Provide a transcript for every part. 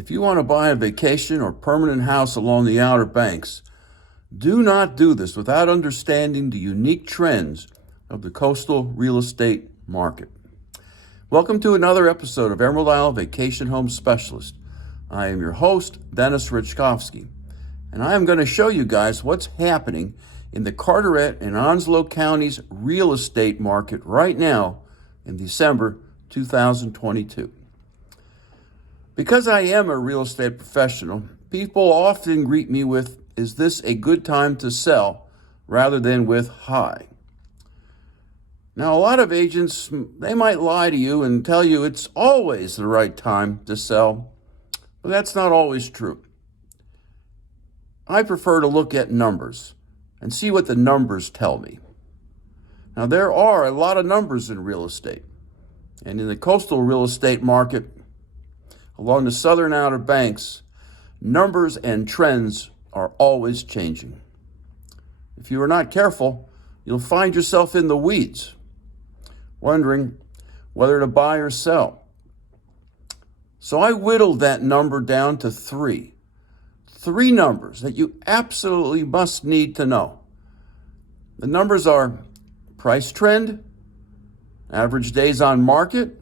If you want to buy a vacation or permanent house along the Outer Banks, do not do this without understanding the unique trends of the coastal real estate market. Welcome to another episode of Emerald Isle Vacation Home Specialist. I am your host, Dennis Richkovsky, and I am going to show you guys what's happening in the Carteret and Onslow counties real estate market right now in December 2022. Because I am a real estate professional, people often greet me with, "Is this a good time to sell?" rather than with "hi." Now, a lot of agents, they might lie to you and tell you it's always the right time to sell, but that's not always true. I prefer to look at numbers and see what the numbers tell me. Now, there are a lot of numbers in real estate, and in the coastal real estate market, along the southern Outer Banks, numbers and trends are always changing. If you are not careful, you'll find yourself in the weeds, wondering whether to buy or sell. So I whittled that number down to three numbers that you absolutely must need to know. The numbers are price trend, average days on market,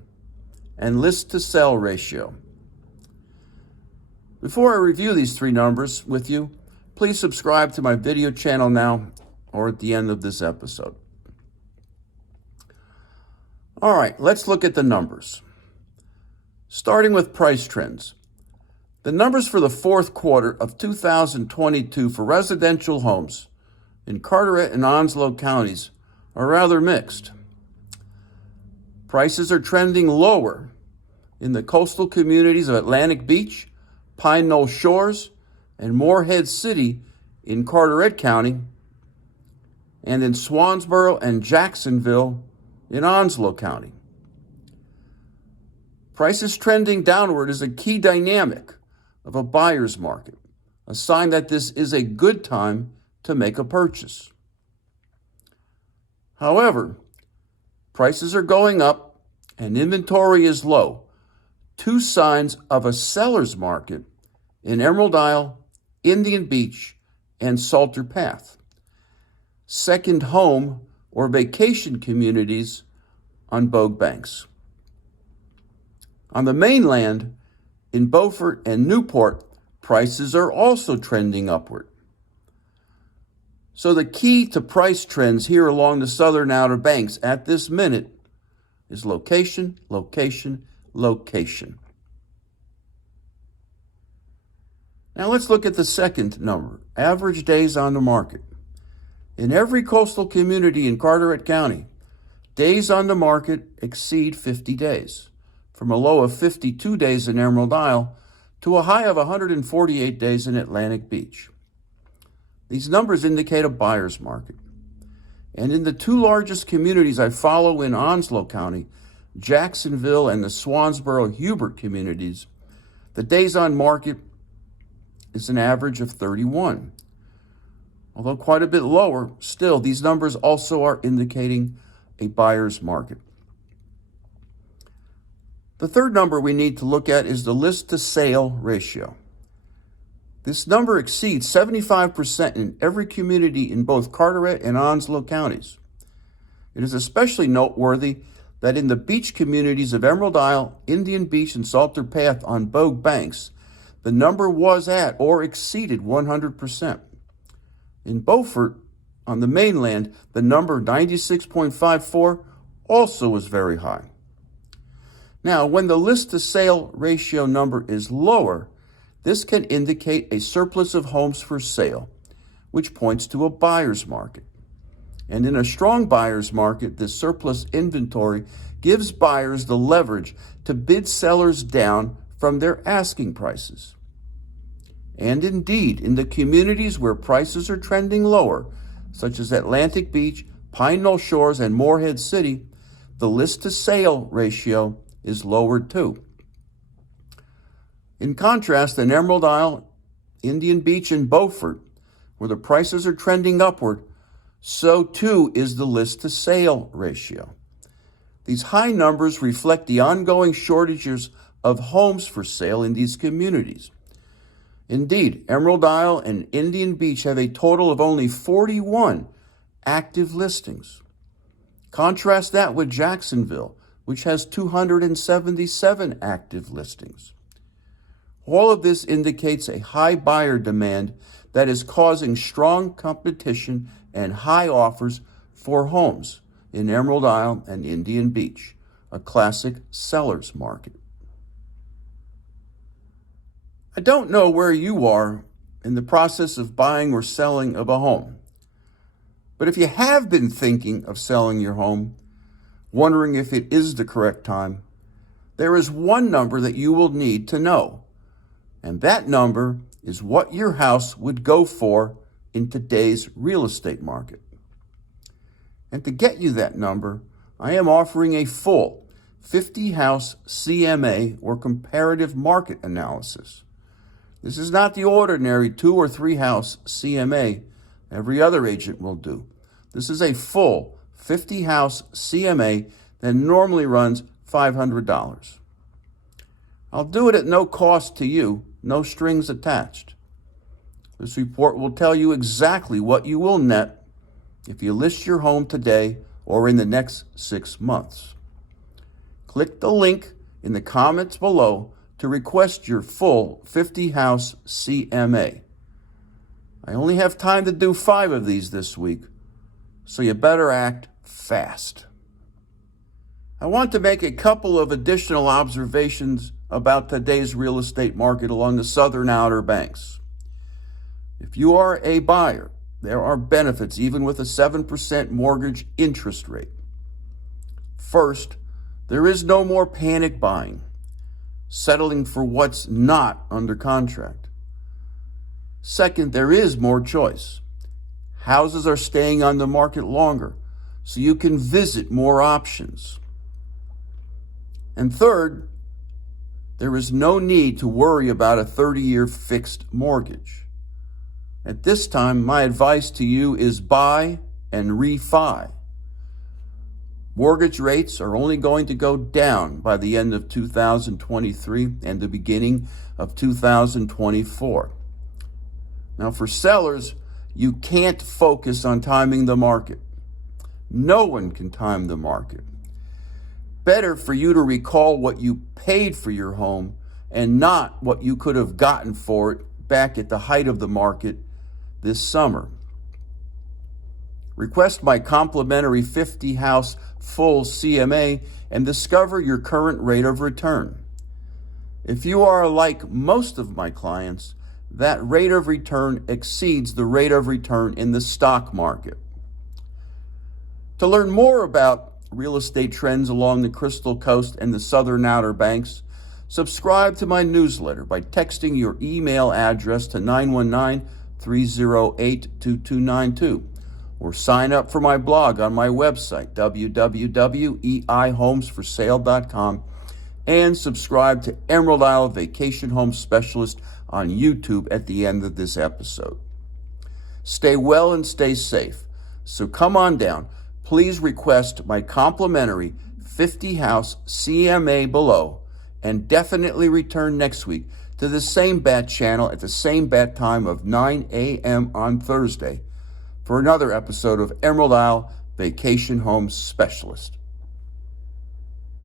and list to sell ratio. Before I review these three numbers with you, please subscribe to my video channel now or at the end of this episode. All right, let's look at the numbers. Starting with price trends. The numbers for the fourth quarter of 2022 for residential homes in Carteret and Onslow counties are rather mixed. Prices are trending lower in the coastal communities of Atlantic Beach, Pine Knoll Shores, and Morehead City in Carteret County, and in Swansboro and Jacksonville in Onslow County. Prices trending downward is a key dynamic of a buyer's market, a sign that this is a good time to make a purchase. However, prices are going up and inventory is low, two signs of a seller's market in Emerald Isle, Indian Beach, and Salter Path, second home or vacation communities on Bogue Banks. On the mainland, in Beaufort and Newport, prices are also trending upward. So the key to price trends here along the southern Outer Banks at this minute is location, location, location. Now let's look at the second number, average days on the market. In every coastal community in Carteret County, days on the market exceed 50 days, from a low of 52 days in Emerald Isle to a high of 148 days in Atlantic Beach. These numbers indicate a buyer's market. And in the two largest communities I follow in Onslow County, Jacksonville and the Swansboro-Hubert communities, the days on market is an average of 31. Although quite a bit lower, still, these numbers also are indicating a buyer's market. The third number we need to look at is the list to sale ratio. This number exceeds 75% in every community in both Carteret and Onslow counties. It is especially noteworthy that in the beach communities of Emerald Isle, Indian Beach, and Salter Path on Bogue Banks, the number was at or exceeded 100%. In Beaufort, on the mainland, the number 96.54 also was very high. Now, when the list-to-sale ratio number is lower, this can indicate a surplus of homes for sale, which points to a buyer's market. And in a strong buyer's market, this surplus inventory gives buyers the leverage to bid sellers down from their asking prices. And indeed, in the communities where prices are trending lower, such as Atlantic Beach, Pine Knoll Shores, and Morehead City, the list-to-sale ratio is lowered too. In contrast, in Emerald Isle, Indian Beach, and Beaufort, where the prices are trending upward, so too is the list-to-sale ratio. These high numbers reflect the ongoing shortages of homes for sale in these communities. Indeed, Emerald Isle and Indian Beach have a total of only 41 active listings. Contrast that with Jacksonville, which has 277 active listings. All of this indicates a high buyer demand that is causing strong competition and high offers for homes in Emerald Isle and Indian Beach, a classic seller's market. I don't know where you are in the process of buying or selling of a home, but if you have been thinking of selling your home, wondering if it is the correct time, there is one number that you will need to know, and that number is what your house would go for in today's real estate market. And to get you that number, I am offering a full 50-house CMA or comparative market analysis. This is not the ordinary 2 or 3 house CMA every other agent will do. This is a full 50-house CMA that normally runs $500. I'll do it at no cost to you, no strings attached. This report will tell you exactly what you will net if you list your home today or in the next 6 months. Click the link in the comments below to request your full 50-house CMA. I only have time to do 5 of these this week, so you better act fast. I want to make a couple of additional observations about today's real estate market along the southern Outer Banks. If you are a buyer, there are benefits even with a 7% mortgage interest rate. First, there is no more panic buying, settling for what's not under contract. Second, there is more choice. Houses are staying on the market longer, so you can visit more options. And third, there is no need to worry about a 30-year fixed mortgage. At this time, my advice to you is buy and refi. Mortgage rates are only going to go down by the end of 2023 and the beginning of 2024. Now, for sellers, you can't focus on timing the market. No one can time the market. Better for you to recall what you paid for your home and not what you could have gotten for it back at the height of the market this summer. Request my complimentary 50-house full CMA and discover your current rate of return. If you are like most of my clients, that rate of return exceeds the rate of return in the stock market. To learn more about real estate trends along the Crystal Coast and the Southern Outer Banks, subscribe to my newsletter by texting your email address to 919-308-2292 or sign up for my blog on my website, www.eihomesforsale.one, and subscribe to Emerald Isle Vacation Home Specialist on YouTube at the end of this episode. Stay well and stay safe. So come on down. Please request my complimentary 50-house CMA below and definitely return next week to the same bat channel at the same bat time of 9 a.m. on Thursday for another episode of Emerald Isle Vacation Home Specialist.